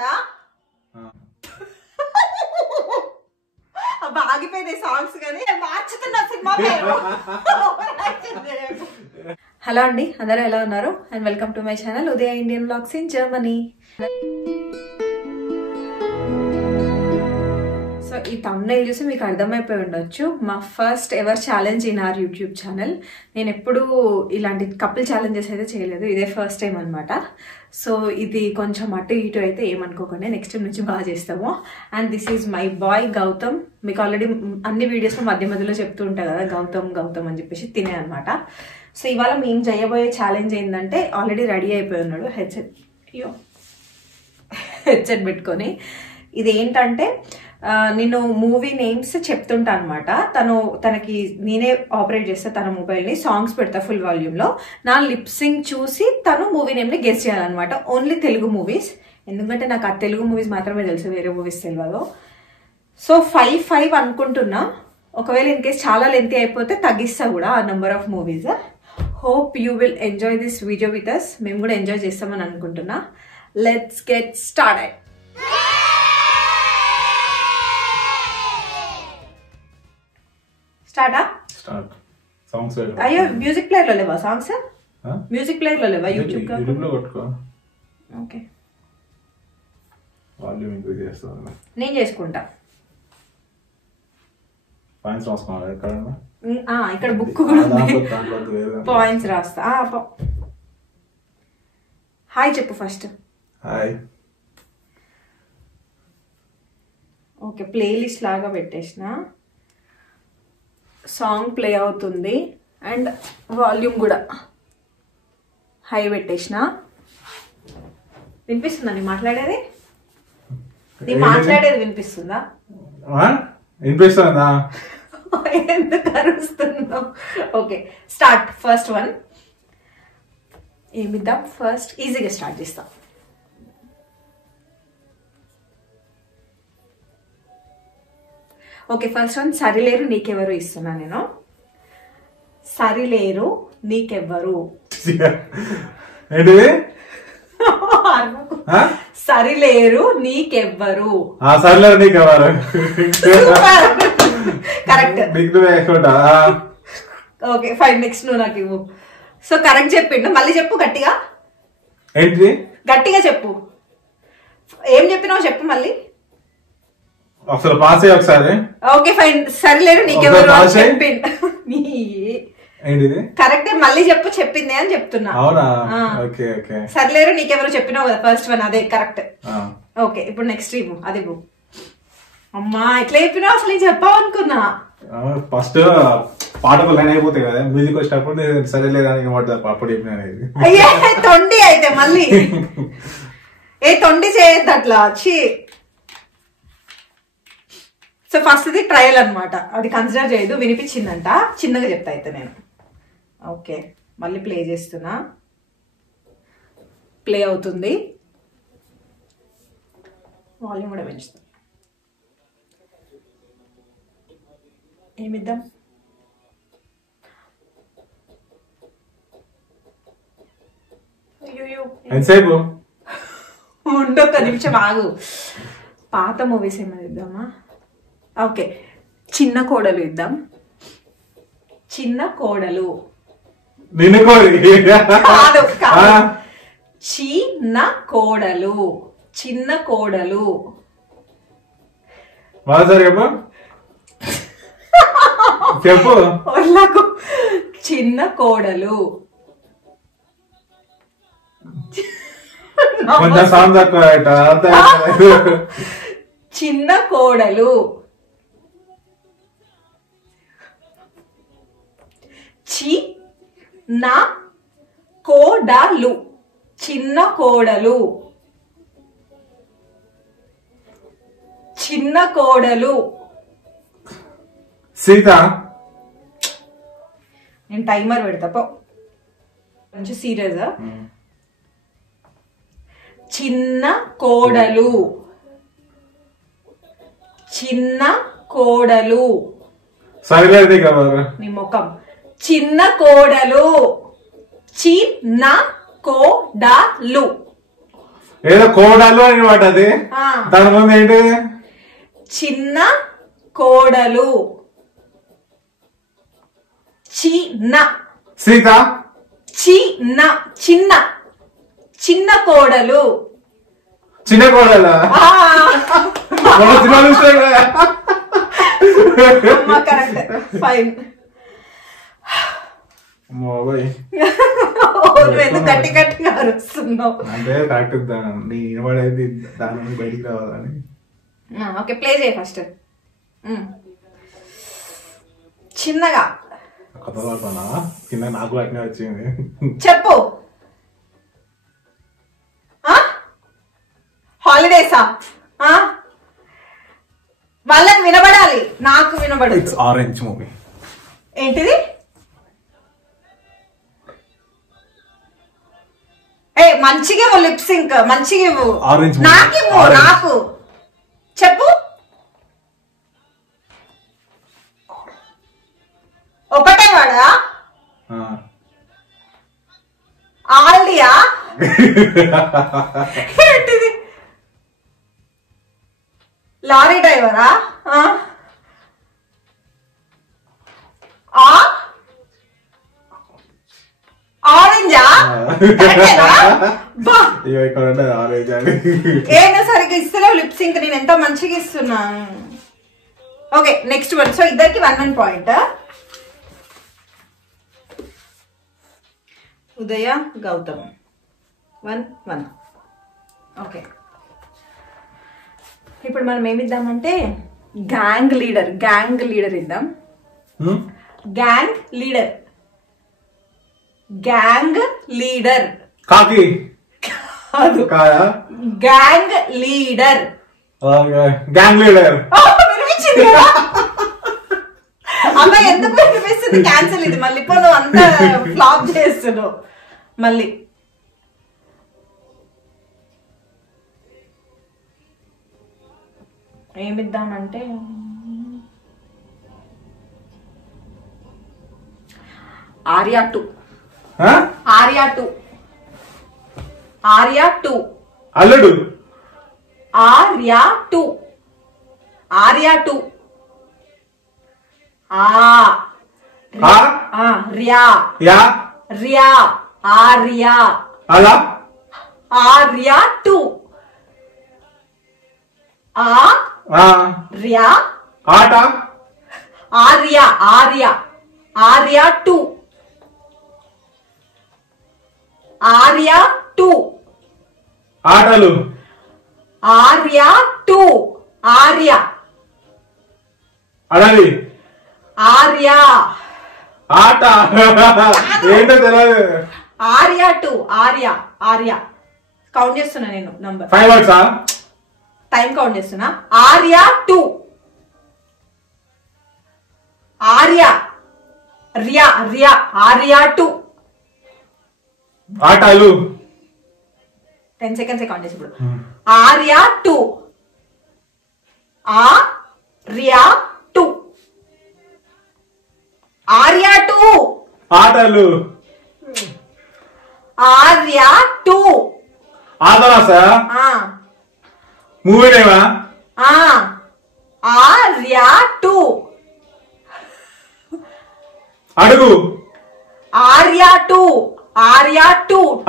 వస్తాయా? ఆగిపోయినాయి సాంగ్స్ కానీ మార్చుతున్నా సినిమా పేరు. హలో అండి, అందరూ ఎలా ఉన్నారు? And welcome to my channel Udaya Indian vlogs in Germany. So ఈ థంబ్నెయిల్ చూసి మీకు అర్థమైపోయి ఉండొచ్చు, మా first ever challenge in our YouTube channel. నేను ఎప్పుడూ ఇలాంటి కపుల్ ఛాలెంజెస్ అయితే చేయలేదు, ఇదే ఫస్ట్ టైం అనమాట. సో ఇది కొంచెం అటు ఇటు అయితే ఏమనుకోకండి, నెక్స్ట్ టైం నుంచి బాగా చేస్తాము. And this is my boy Gautam. మీకు ఆల్రెడీ అన్ని వీడియోస్లో మధ్య మధ్యలో చెప్తూ ఉంటాయి కదా గౌతమ్ గౌతమ్ అని చెప్పేసి, తినే అనమాట. సో ఇవాళ మేము చేయబోయే ఛాలెంజ్ ఏంటంటే, ఆల్రెడీ రెడీ అయిపోయి ఉన్నాడు హెడ్సెట్ పెట్టుకొని. ఇది ఏంటంటే, నేను మూవీ నేమ్స్ చెప్తుంటా అనమాట. తనకి నేనే ఆపరేట్ చేస్తా తన మొబైల్ని, సాంగ్స్ పెడతా ఫుల్ వాల్యూమ్లో. నా లిప్సింగ్ చూసి తను మూవీ నేమ్ని గెస్ చేయాలన్నమాట. ఓన్లీ తెలుగు మూవీస్, ఎందుకంటే నాకు ఆ తెలుగు మూవీస్ మాత్రమే తెలుసు, వేరే మూవీస్ తెలియదు. సో 5 అనుకుంటున్నా. ఒకవేళ ఇన్ కేస్ చాలా లెంతీ అయిపోతే తగ్గిస్తా కూడా ఆ number of movies. Hope you will enjoy this video with us. మేము కూడా ఎంజాయ్ చేస్తామని అనుకుంటున్నా. Let's get started. Start. Songs అయ్యో, మ్యూజిక్ ప్లేయర్ లో లేవా సాంగ్స్? మ్యూజిక్ ప్లేయర్ లో లేవా? యూట్యూబ్ లో కొట్టుకో. ఓకే, వాల్యూమ్ ఇంక్రీజ్ చేస్తాను, నేను చేసుకుంటా. పాయింట్స్ రాసుకోవాలి ఎక్కడన్నా. ఇక్కడ బుక్ కూడా ఉంది, పాయింట్స్ రాస్తా. హాయ్ చెప్పు ఫస్ట్. హాయ్. ఓకే, ప్లేలిస్ట్ లాగా పెట్టేసిన, సాంగ్ ప్లే అవుతుంది అండ్ వాల్యూమ్ కూడా హై పెట్టేసిన. వినిపిస్తుందా నీ మాట్లాడేది? నీ మాట్లాడేది వినిపిస్తుందా? వినిపిస్తుందా? ఎందుకు అరుస్తున్నావు? Okay, start. ఫస్ట్ వన్ ఏమిద్దాం? ఫస్ట్ ఈజీగా స్టార్ట్ చేస్తాం. Okay, first one Sarileru Neekevaru ఇస్తున్నా నేను. Sarileru Neekevvaru. Sarileru Neekevvaru. Sarileru Neekevvaru, correct. Okay fine, next నువ్వు నాకు ఇవ్వు. సో కరెక్ట్ చెప్పిండు, మళ్ళీ చెప్పు గట్టిగా. ఏంటి? గట్టిగా చెప్పు, ఏం చెప్పినావు చెప్పు మళ్ళీ. అసలు పాస్ అయ్యి ఒకసారి. ఓకే ఫైన్, సరిలేరు నీకెవరు చెప్పింది. కరెక్టే, మళ్ళీ చెప్పు చెప్పింది అని చెప్తున్నా. అవునా? Okay okay. సరిలేరు నీకెవరు చెప్పినావు కదా ఫస్ట్ వన్, అదే కరెక్ట్. ఓకే, ఇప్పుడు నెక్స్ట్ ఇవ్వు, అది ఇవ్వు. అమ్మా ఎట్లా చెప్పినావు అసలు, నేను చెప్పావనుకున్నా. ఫస్ట్ పాటకు లైన్ అయిపోతాయి కదా, మ్యూజిక్ వచ్చేటప్పుడు సరిలేదని అప్పుడు చెప్పిన. అయ్యే తొండి అయితే మళ్ళీ ఏ తొండి చేయొద్దు అట్లా. సో ఫస్ట్ ఇది ట్రయల్ అనమాట, అది కన్సిడర్ చేయదు. వినిపించిందంట, చిన్నగా చెప్తా అయితే నేను. ఓకే, మళ్ళీ ప్లే చేస్తున్నా, ప్లే అవుతుంది, వాల్యూమ్ కూడా పెంచుతా. ఏమిద్దాం? ఎంతసేపు ఉండొక్క నిమిషం ఆగు. పాత మూవీస్ ఏమైనా ఇద్దామా? ఓకే, చిన్న కోడలు ఇద్దాం. చిన్న కోడలు కాదు, చిన్న కోడలు. చిన్న కోడలు చెప్పు. చిన్న కోడలు. చిన్న కోడలు. చిన్న కోడలు. చిన్న కోడలు. చిన్న కోడలు. సీత. నేను టైమర్ పెడతా పో, కొంచెం సీరియస్. చిన్న కోడలు. చిన్న కోడలు. నీ ముఖం. చిన్న కోడలు. చిన్న కోడలు. ఏదో కోడలు అని మాట అది. దాని ముందు ఏంటి? చిన్న కోడలు. చిన్న సీత. చిన్న చిన్న చిన్న కోడలు. చిన్న కోడలా? కరెక్ట్. ఫైన్. ఎందుకు గట్టి గట్టిగా అరుస్తున్నావు? అంటే కరెక్ట్ వినబడేది దాని నుండి బయటికి రావాలని. ఓకే, ప్లే చేయి ఫస్ట్. చిన్నగా కింద నాకు అట్నే వచ్చింది. చెప్పు. హాలిడేసా? వాళ్ళకి వినబడాలి, నాకు వినబడదు. Orange movie. ఏంటిది? మంచిగా లిప్ సింక్ మంచిగా ఇవ్వు. నాకివ్వు. నాకు చెప్పు. ఒకటే వాడా? ఆల్డియా? ఏంటిది? లారీ డ్రైవరా? ఆరెంజా? ఏనా సరిగ్గా ఇస్తలేవు లిప్ సింక్. నేను ఎంత మంచిగా ఇస్తున్నా. Okay, next one. సో ఇద్దరికి 1 పాయింట్. ఉదయ గౌతమ్ 1-1. ఓకే, ఇప్పుడు మనం ఏమిద్దామంటే గ్యాంగ్ లీడర్ ఇద్దాం. గ్యాంగ్ లీడర్ కాకి కాదు. Gang leader. వినిపించింది కదా? అమ్మ ఎందుకు వినిపిస్తుంది? క్యాన్సిల్. ఇది మళ్ళీ పో, నువ్వు అంతా ఫ్లాప్ చేస్తున్నావు మళ్ళీ. ఏమిద్దామంటే ఆర్యా 2. అల్లుడు. ఆర్యా 2. రియా. ఆర్యా 2. ఆట. ఆర్యా 2. ఆటలు. ఆర్యా 2. అడవి. ఆర్యా. ఆట ఏంటో తెలియదు. ఆర్యా 2. కౌంట్ చేస్తున్నా నేను నంబర్. 5 words. టైం కౌంట్ చేస్తున్నా. ఆర్యా 2. ఆర్యా 2. ఆటలు. 10 seconds కౌంట్ చేసి ఇప్పుడు. ఆర్యా 2. ఆటలు. ఆర్యా 2. ఆదరాసా మూవీనేమా? ఆర్యా 2. అడుగు. ఆర్యా 2.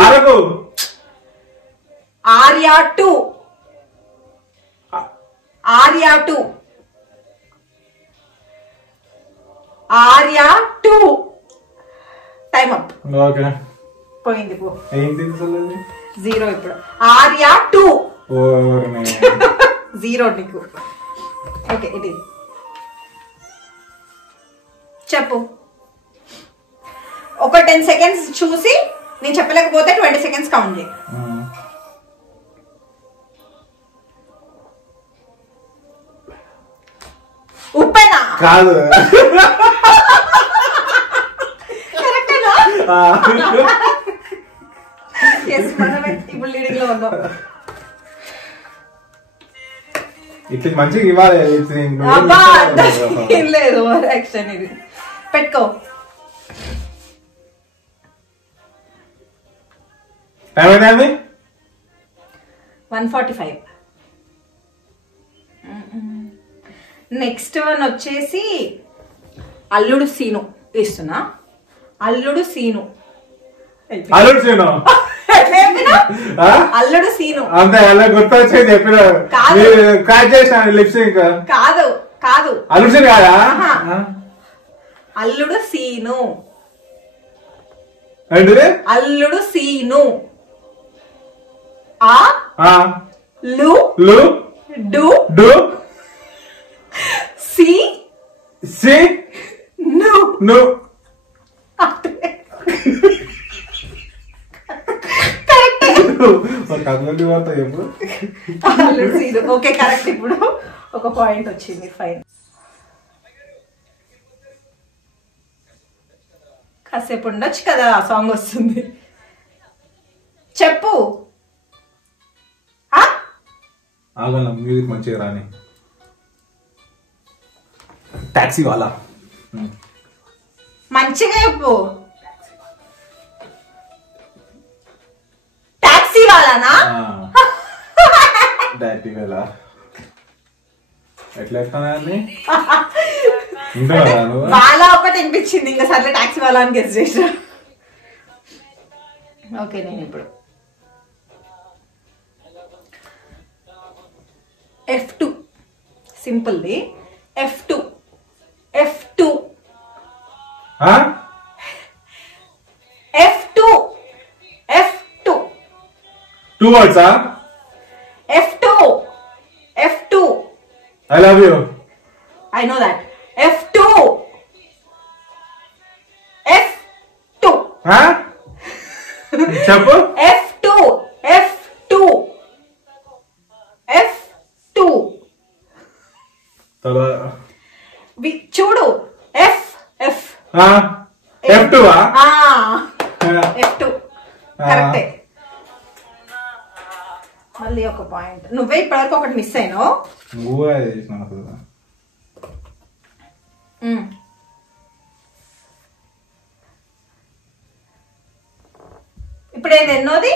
అడుగు. ఆర్యా 2. Time up. ఓకే, పోయింది. పో. ఏంటి 0 ఇప్పుడు. ఆర్యా 2. 0 నీకు. ఓకే, ఇది చెప్పు. ఒక 10 seconds చూసి నేను చెప్పలేకపోతే 20 seconds కౌంట్ చేయి. ఉప్పెనా? కాదు. కరెక్టేనా? ఇప్పుడు లీడింగ్ లో ఉన్నాం. ఇట్లా మంచిగా ఇవ్వాలి. లేదు యాక్షన్. ఇది పెట్టుకో. టైం 145. నెక్స్ట్ వన్ వచ్చేసి అల్లుడు సీను ఇస్తున్నా. అల్లుడు సీను అల్లుడు సీను అల్లుడు సీను అంతే అలా గుర్తొచ్చి చెప్పిన క్రాక్ చేసిన లిప్సింగ్ కాదు కాదు అల్లుడు సీను కాదా అల్లుడు సీను ఏంటిది అల్లుడు సీను ఆ లు లు డు డు సి సి ను ను ఓకే కరెక్ట్. ఇప్పుడు ఒక పాయింట్ వచ్చింది. ఫైన్. కాసేపు ఉండొచ్చు కదా, ఆ సాంగ్ వస్తుంది. చెప్పు. మ్యూజిక్ మంచిగా రాని. టాక్సీ వాళ్ళ మంచిగా చెప్పు. టాక్సీ వాళ్ళనా? ఎట్లా వాళ్ళ ఒకటి అనిపించింది, ఇంకా సర్లే టాక్సీ వాళ్ళ అని గెస్ చేసా. ఓకే నేను ఇప్పుడు F2 సింపుల్ది. F2 F2 F2 F2 2 words F2 F2 I love you. I know that. F2 F2 చెప్పు. F2 F2 F2 చూడు. F F F2 F2 కరెక్టే. మళ్ళీ ఒక పాయింట్. నువ్వే ఇప్పటివరకు ఒకటి మిస్ అయినావు. ఇప్పుడు ఏది ఎన్నోది?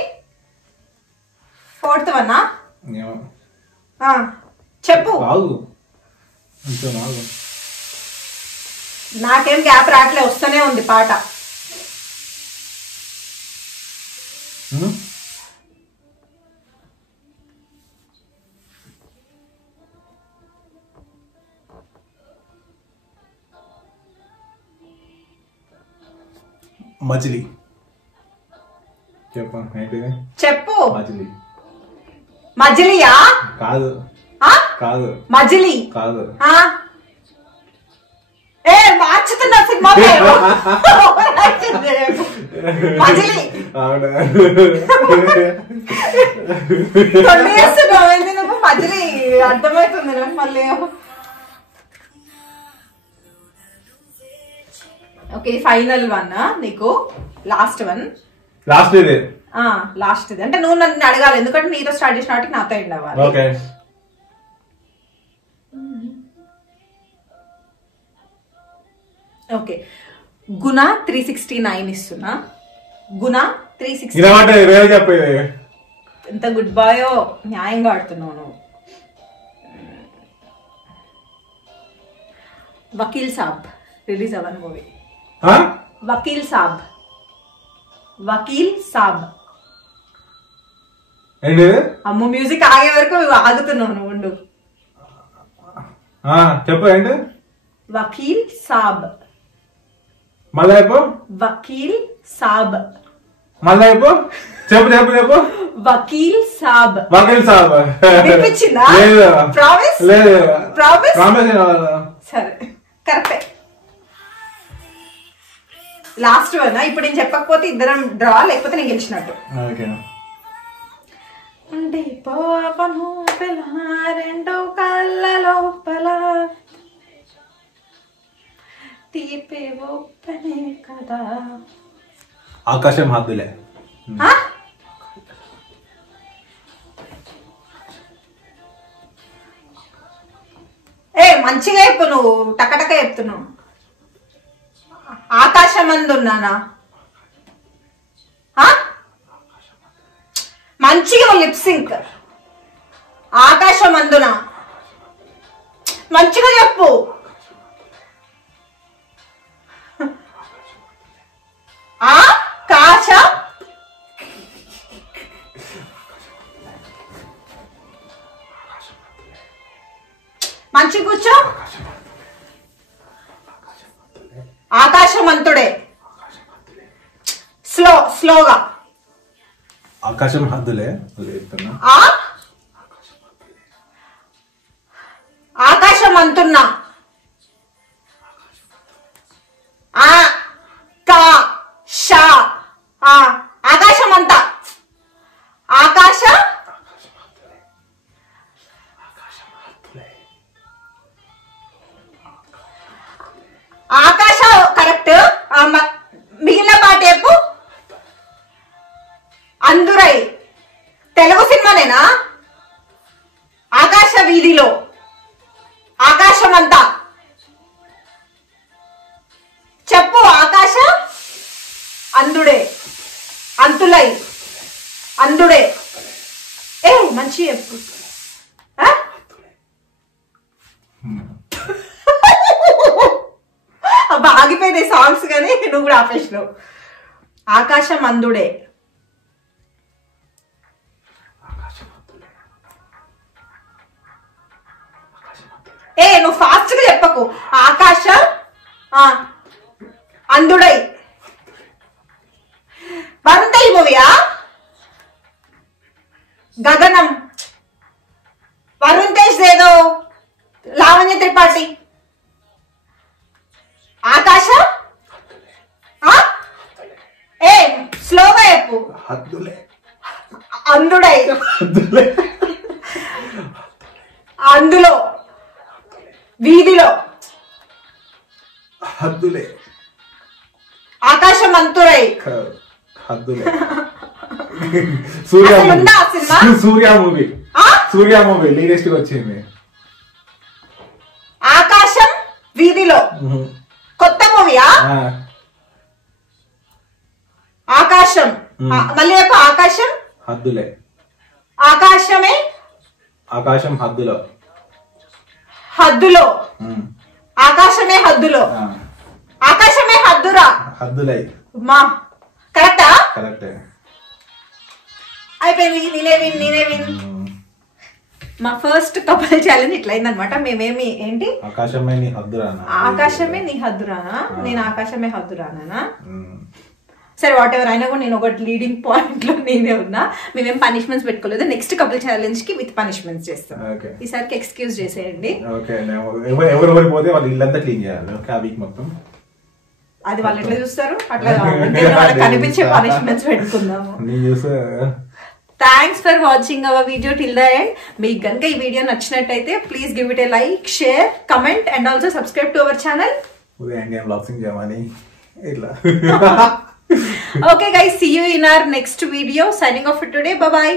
4th వన్నా? చెప్పు. నాకేం గ్యాప్ రాట్లే, వస్తూనే ఉంది పాట. మజిలీ చెప్పు. మజిలీ మజిలియా? కాదు కాదు. మజిలీ కాదు. ఏ మార్చుతున్నా సినిమా పేరు. మజిలీ నువ్వు మజిలీ అర్థమవుతుంది నాకు మళ్ళీ. ఓకే ఫైనల్ వన్ నీకు. Last one. లాస్ట్ ఇది. లాస్ట్ ఇది అంటే నువ్వు నన్ను అడగాలి, ఎందుకంటే నీతో స్టార్ట్ చేసిన వాటికి నాతో ఎండ్ అవ్వాలి. ఓకే ఓకే గుణ 369 ఇస్తున్నా. గుణ 369. చెప్పేది ఎంత గుడ్ బాయో, న్యాయంగా ఆడుతున్నావు నువ్వు. వకీల్ సాబ్ రిలీజ్ అవ్వని మూవీ. వకీల్ సాబ్. వకీల్ సాబ్. అమ్మో మ్యూజిక్ ఆగే వరకు ఆగుతున్నావు నువ్వు. ఉండు. చెప్పు ఏంటి? వకీల్ సాబ్. మళ్ళా చెప్పు. వకీల్ సాబ్. మళ్ళా చెప్పు. చెప్పు చెప్పు చెప్పు. వకీల్ సాబ్. వకీల్ సాబ్ వినిపించిందా? ప్రామిస్. లేదు ప్రామిస్. ప్రామిస్. సరే కరెక్టే. Last one. ఇప్పుడు నేను చెప్పకపోతే ఇద్దరం డ్రా, లేకపోతే నేను గెలిచినట్టు. రెండో కళ్ళ లోపల తీపే ఒప్పనే కదా. ఆకాశం హద్దులే. ఏ మంచిగా చెప్పు, నువ్వు టకటక చెప్తున్నావు. ఆకాశం అందున్నానా? మంచిగా లిప్ సింక్. ఆకాశమందున మంచిగా చెప్పు. ఆకాశం మంచి కూర్చో. ఆకాశమంతుడే. స్లోగా. ఆకాశం హద్దులే. ఆకాశమంతున్నా. ఆకాశమంతా. ఆకాశ ఆకాశ కరెక్ట్. మిగిలిన పాట చెప్పు. అందురై. తెలుగు సినిమానేనా? ఆకాశ వీధిలో. ఆకాశమంతా చెప్పు. ఆకాశ అందుడే. అంతులై. అందుడే. మంచి చెప్పు. అబ్బా ఆగిపోయినాయి సాంగ్స్ కానీ నువ్వు కూడా ఆపేసినావు. ఆకాశం అందుడే. నువ్వు ఫాస్ట్ గా చెప్పకు. ఆకాశం అందుడై. వరుణ్ మూవీయా? గగనం. వరుణ్ తేజ్ ఏదో లావణ్య త్రిపాఠి. ఆకాశం స్లోగా చెప్పు. అందుడై. అందులో. వీధిలో. హద్దులే. ఆకాశం అంతురై. హద్దులే. సూర్య మూవీ లేటెస్ట్ గా వచ్చింది. ఆకాశం వీధిలో కొత్త మూవీయా? ఆకాశం మళ్ళీ చెప్పు. ఆకాశం హద్దులే. ఆకాశమే. ఆకాశం హద్దులో. హద్దులో. ఆకాశమే హద్దులో. ఆకాశమే హద్దురా. హద్దులై. మా కరెక్టా? కరెక్టే. అయిపోయింది. నేనే విన్. మా ఫస్ట్ కపుల్ ఛాలెంజ్ ఇట్లా అయిందనమాట. మేమేమి ఏంటి ఆకాశమే నీ హద్దురానా? ఆకాశమే నీ హద్దురానా? నేను ఆకాశమే హద్దురానా? సరే వాట్ ఎవర్ అయినా కూడా నేను ఒకటి లీడింగ్ పాయింట్ లో నేనే ఉన్నా. మేమేం పనిష్మెంట్స్ పెట్టుకోలేదు. నెక్స్ట్ కపుల్ ఛాలెంజ్ కి విత్ పనిష్మెంట్స్ చేస్తాం. ఈసారికి ఎక్స్క్యూజ్ చేసేయండి. ఎవరు పోతే వాళ్ళు ఇల్లంతా క్లీన్ చేయాలి ఆ వీక్ మొత్తం. అది వాళ్ళు ఎట్లా చూస్తారు? అట్లా వాళ్ళకి కనిపించే పనిష్మెంట్స్ పెట్టుకుందాము. Thanks for watching our video till the end. మీకు కనుక ఈ వీడియో నచ్చినట్టయితే please give it A like, share, comment and also subscribe to our channel. Okay guys, see you in our next video. Signing off for today. Bye bye.